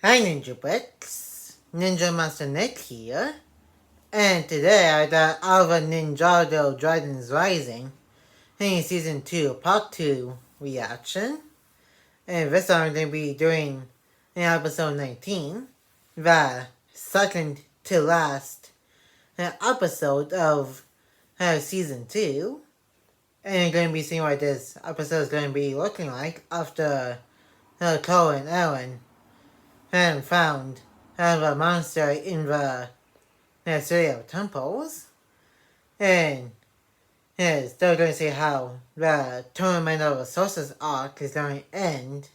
Hi Ninja Bricks, Ninja Master Nick here, and today I got our Ninjago Dragons Rising in Season 2 Part 2 reaction, and this time I'm going to be doing in episode 19, the second to last episode of Season 2, and I'm going to be seeing what this episode is going to be looking like after Cole and Ellen have found a monster in the city of temples, and still going to see how the Tournament of Resources arc is going to end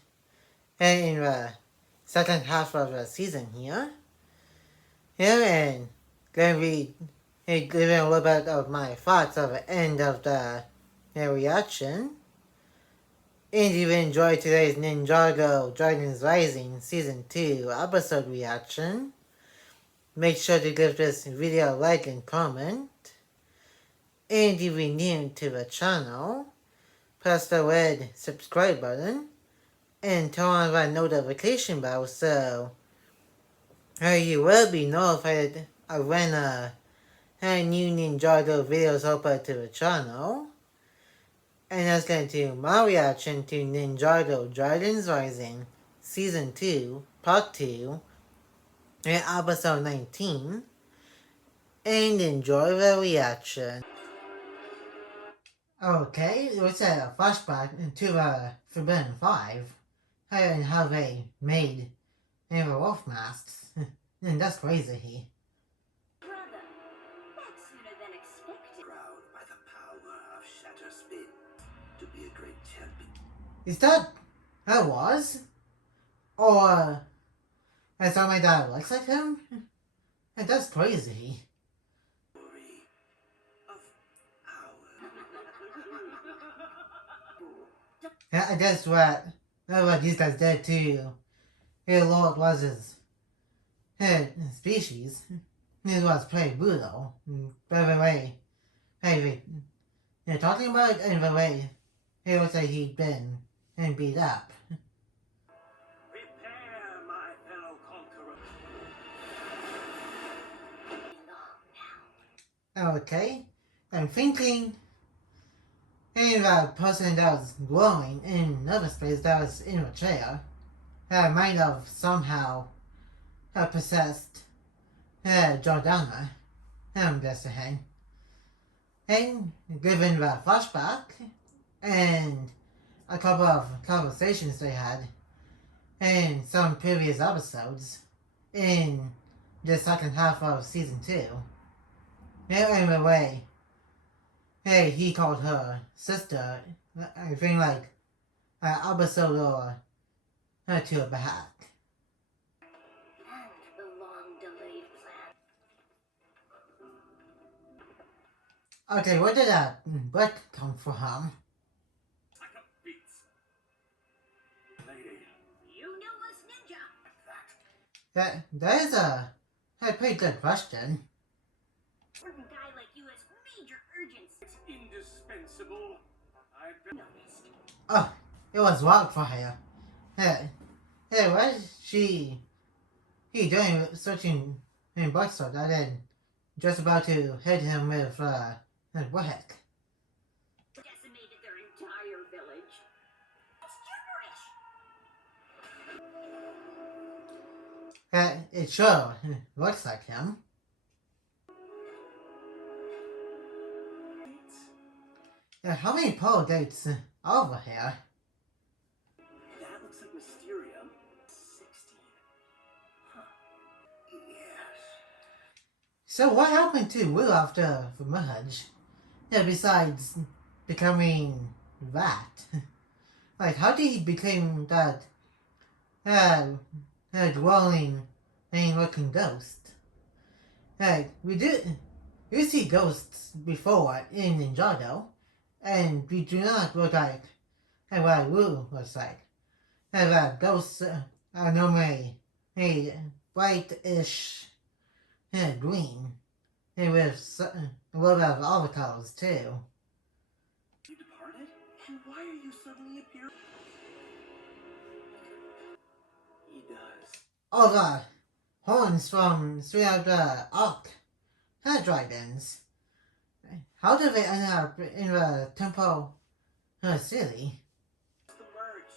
in the second half of the season here. And going to be giving a little bit of my thoughts of the end of the reaction. And if you enjoyed today's Ninjago Dragons Rising Season 2 episode reaction, make sure to give this video a like and comment. And if you're new to the channel, press the red subscribe button and turn on the notification bell so you will be notified of when a new Ninjago videos upload to the channel. And that's going to my reaction to Ninjago Dragons Rising Season 2 Part 2 and Episode 19. And enjoy the reaction. Okay, it was a flashback into the Forbidden Five and how they made the wolf masks. And that's crazy. Brother, back sooner than expected. Proud by the power of Shatter Spin to be a great champion. Is that how it was? Or as somebody that looks like him? And that's crazy. Story of Yeah, I guess what these guys did to Lord was his species. It was pretty brutal. By the way, you're talking about in the way it looks like he'd been and beat up. Prepare, my fellow conqueror. Okay, I'm thinking and the person that was glowing in another space that was in a chair might have somehow possessed Jordana. I'm just saying. And given the flashback and a couple of conversations they had in some previous episodes in the second half of season 2, anyway, he called her sister, I think like an episode or two back. And the long-delayed plan. Okay, where did that brick come from? Lady, You know us, Ninja. That is a pretty good question. Certain guy like you has major urgency. it's indispensable. I've been Noticed. Oh, it was Wildfire. Hey, what is he doing searching in bookstores and then just about to hit him with a brick? Decimated their entire village. It's gibberish. It sure looks like him. How many pole gates over here? That looks like Mysterium. 16. Huh. Yes. So what happened to Will after the merge? Besides becoming that. Like, how did he become that dwelling and looking ghost? Like, we see ghosts before in Ninjago, and we do not look like what Wu looks like. Ghosts are normally a whitish green, and with a little bit of other colors too. You departed? And why are you suddenly appearing? He does. all the horns from three of the Ark dragons. How did they end up in the temple city? The merge.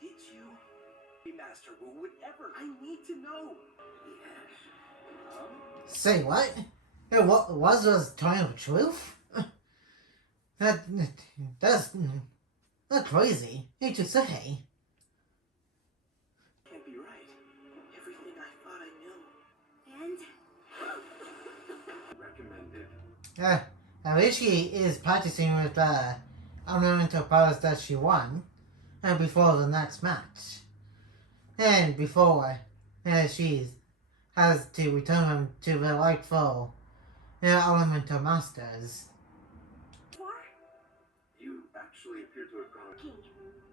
Did you? Master, whatever. I need to know. Yes. Say what? It was this telling the truth? That's crazy. Hate to say. Can't be right. Everything I thought I knew. And Recommended. At least she is practicing with the elemental powers that she won, and before the next match, and before she has to return them to the rightful elemental masters. far? You actually appear to have gone. King,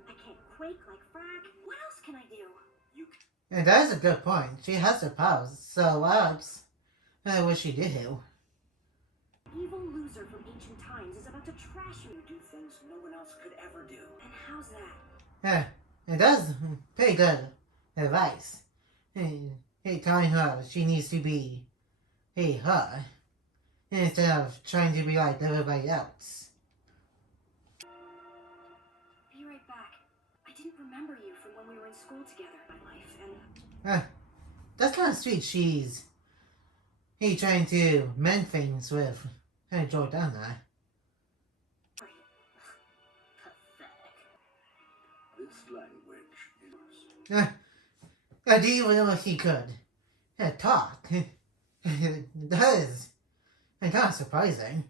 I can't quake like frag. What else can I do? You And that is a good point. She has the powers, so what else would she do? Evil loser from ancient times is about to trash you. You do things no one else could ever do. And how's that? It does pretty good advice. Telling her she needs to be her instead of trying to be like everybody else. Be right back. I didn't remember you from when we were in school together, my life, and That's kind of sweet. She's trying to mend things with Jordana. This language is. I didn't even know if he could talk. That is kind of surprising.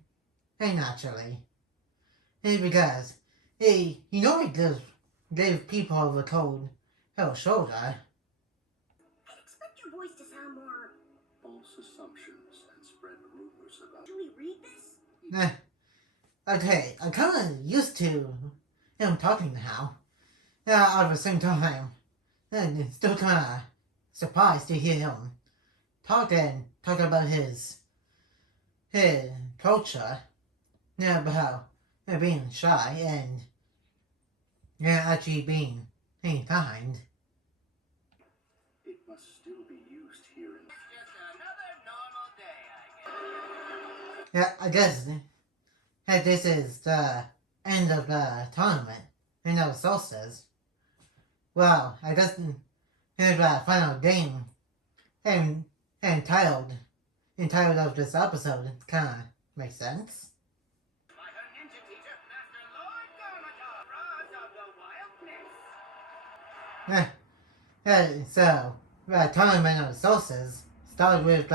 Naturally. Because he normally gave people the cold shoulder. I'd expect your voice to sound more. False assumptions and spread rumors about. Actually, read this? Okay, I'm kind of used to him talking now. At the same time, and still kind of surprised to hear him talk about his culture, about being shy and actually being kind. It must still be used here in. Just another normal day, I guess. I guess this is the end of the tournament. Solstice. Well, I guess the final game entitled of this episode kind of makes sense. By her ninja teacher, Master Lord Garmatar, Raj of the Wildness. So the tournament of Solstice started with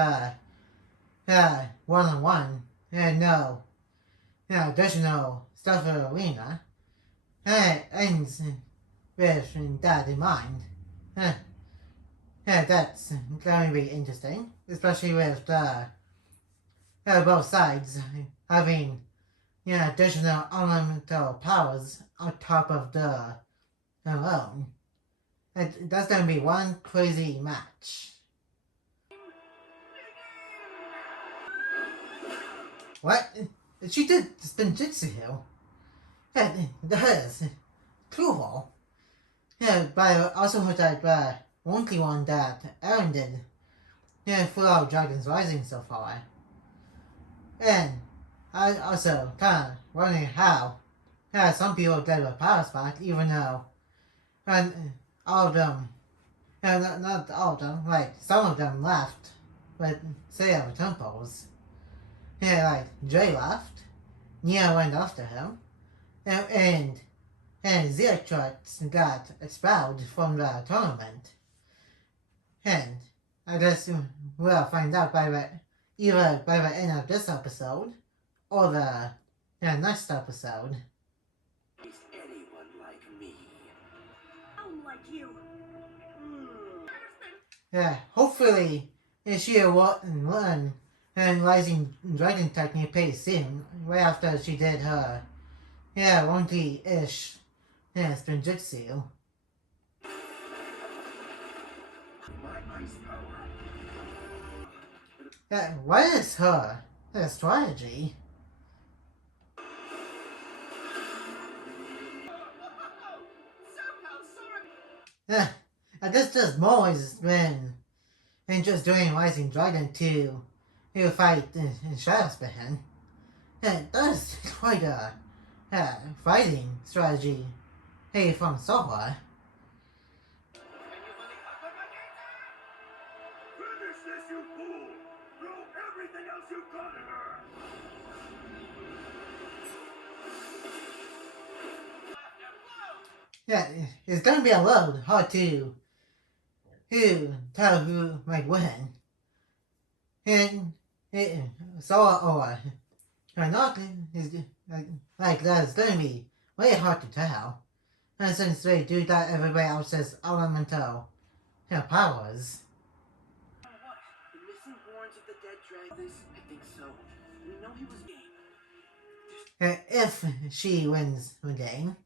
one-on-one and no additional stuff in the arena. And it ends with that in mind. That's going to be interesting, especially with both sides having additional elemental powers on top of their own. That's going to be one crazy match. What? She did Ninjago. That is cool. But I also heard that the only one that Aaron did throughout Dragons Rising so far. And I also kind of wondering how some people did the power spot, even though all of them, not all of them, like some of them left with say of temples. Like Jay left, Nia went after him, and Xeotrax got expelled from the tournament. And I guess we'll find out either by the end of this episode or the next episode. At least anyone like me. Like you. Hopefully she will learn and Rising Dragon technique pretty soon, right after she did her wonky-ish Spinjitsu. My ice power. What is her strategy? This just more has been and just doing Rising Dragon to fight in Shadow Span. That's quite a fighting strategy. Hey, from so far. Finish this, you fool! Throw everything else you got at her! Yeah, it's gonna be a little hard to tell who might win. And or not is like that's gonna be very hard to tell. And since they do that, everybody else's elemental powers. What? The missing horns of the dead dragon? I think so. We know he was game. If she wins the game.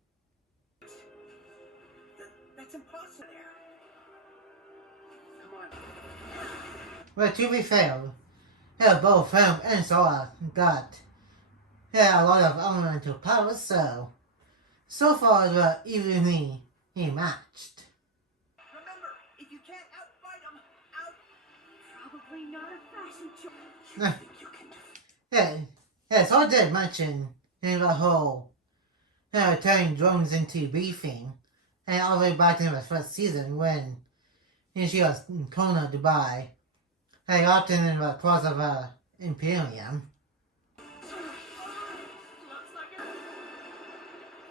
That's impossible there. Come on. Well, to be fair, both him and Sora got a lot of elemental powers, so far they're evenly matched. Remember, if you can't outfight him, Probably not a fashion choice. you think you can do Sora did mention in the whole turning drones into beefing, and all the way back in the first season when she was cornered by often in the cause of Imperium. Looks like it.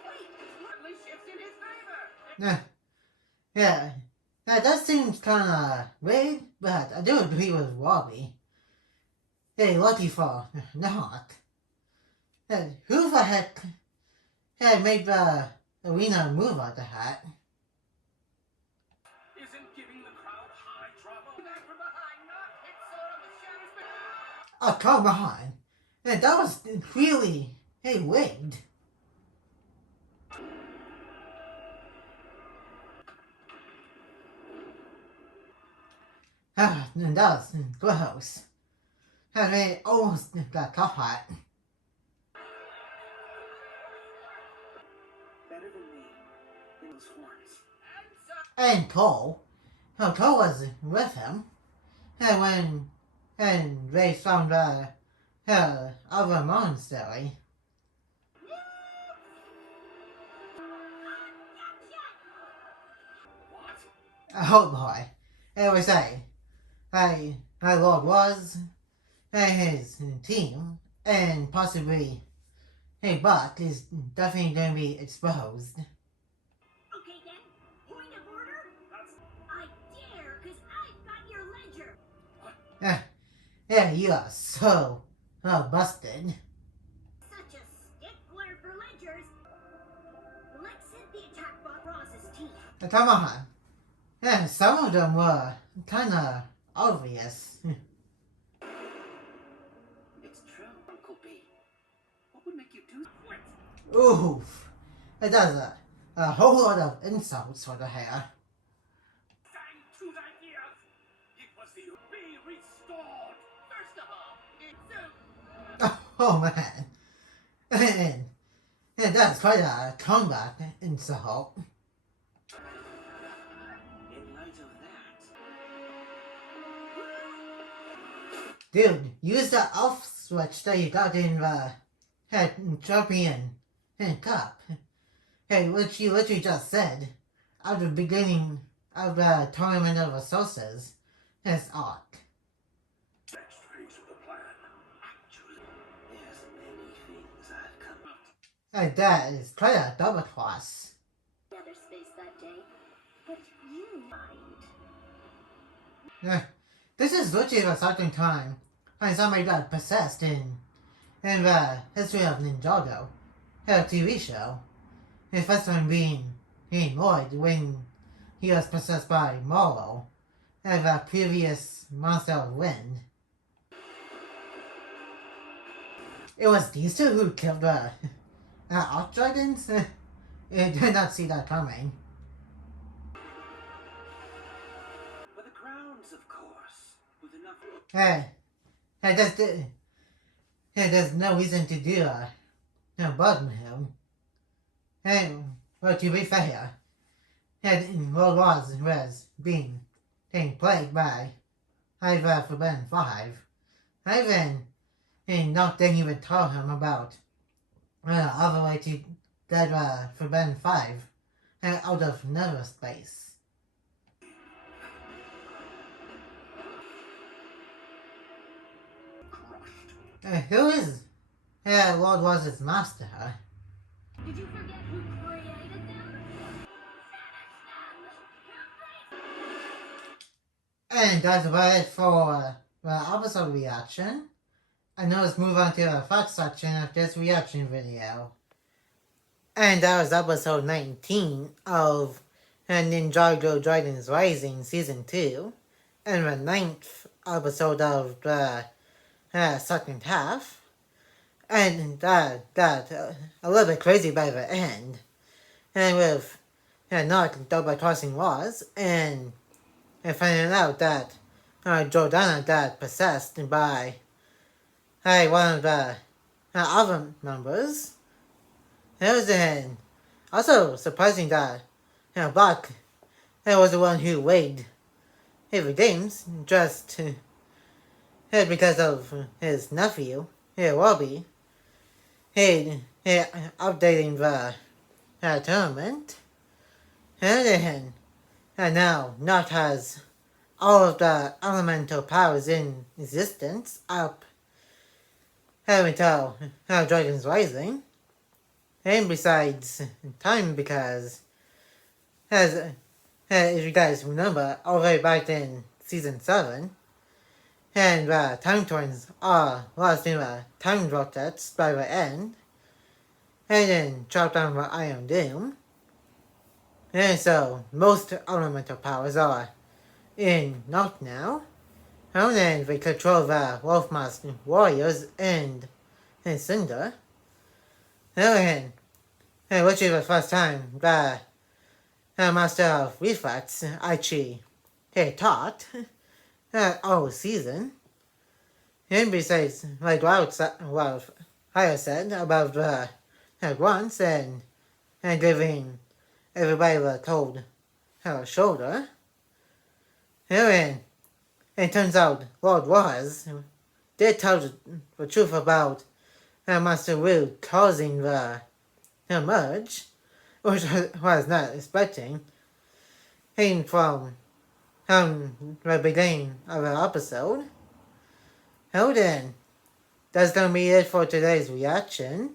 Wait, slightly shifts in his favor. That does seem kind of weird, but I do agree with Robbie. Hey, lucky for not. Who the heck made the arena move like that? Isn't giving the crowd high trouble. Back from behind, not hit Sora with Shadow Spin. Oh, come on. That was really rigged. That was close. They almost got caught. Better than me. In those horns. And Cole. Cole was with him. And when they found other monastery. What? Oh boy. It was my Lord was his team, and possibly Buck is definitely going to be exposed. Okay then, point of order. I dare, cause I've got your ledger. You are so busted. Such a stickler for ledgers. Let's hit the attack bot Roz's team. Come on. Some of them were kind of obvious. It's true, Uncle B. What would make you do quit? Oof. It does a whole lot of insults for the hair. Sang to thy ears. It was the be restored. First of all, it's Oh man. And that's quite a comeback insult. in light of that. Dude, use the off switch that you got in the champion cup. Which you literally just said at the beginning of the Tournament of Resources is arc. Next phase of the plan. Actually, there's many things I've come up. That is quite a double cross. Other space that day, but you mind. This is literally the second time somebody got possessed in the history of Ninjago, a TV show. His first one being Lloyd when he was possessed by Morrow, and the previous Monster of Wind. It was these two who killed the Arch Dragons? I did not see that coming. For the crowns, of course. With enough. There's no reason to do bug him. Well, to be fair, World Wars was being taking place by Iva Forbidden 5. Ivan and not didn't even tell him about all the way to that Forbidden 5 and out of Nether space. Who is Lord was his master? Did you forget who created them? And that's about it for the episode reaction. And now let's move on to the first section of this reaction video. And that was episode 19 of Ninjago Dragons Rising Season 2. And the 9th episode of the second half. And that got a little bit crazy by the end. And with not double crossing laws and finding out that Jordana got possessed by one of the other members. It was also surprising that Buck was the one who weighed every games just because of his nephew, Robbie. He updating the tournament. And now Not has all of the elemental powers in existence up until Dragons Rising. And besides time, because as you guys remember, already back in Season 7, and time turns are lost in the time vortex by the end, and then chopped down the Iron Doom. And so, most elemental powers are in Not now, and then they control the Wolf Mask Warriors and Cinder. And which is the first time the Master of Reflex actually taught all season. And besides, like what Haya said about the grunts and giving everybody the cold shoulder. And it turns out Lord Wars did tell the truth about Master Wu causing the merge, which I was not expecting. And from the beginning of the episode. So then, that's gonna be it for today's reaction.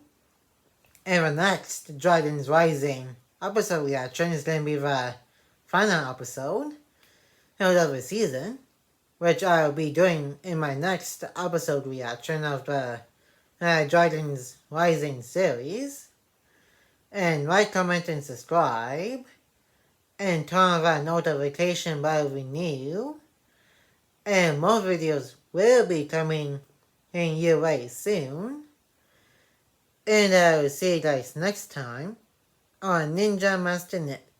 And the next Dragons Rising episode reaction is gonna be the final episode of the season, which I'll be doing in my next episode reaction of the Dragons Rising series. And like, comment, and subscribe. And turn on that notification bell if you're new. And more videos will be coming in your way soon. And I will see you guys next time on Ninja Master Net.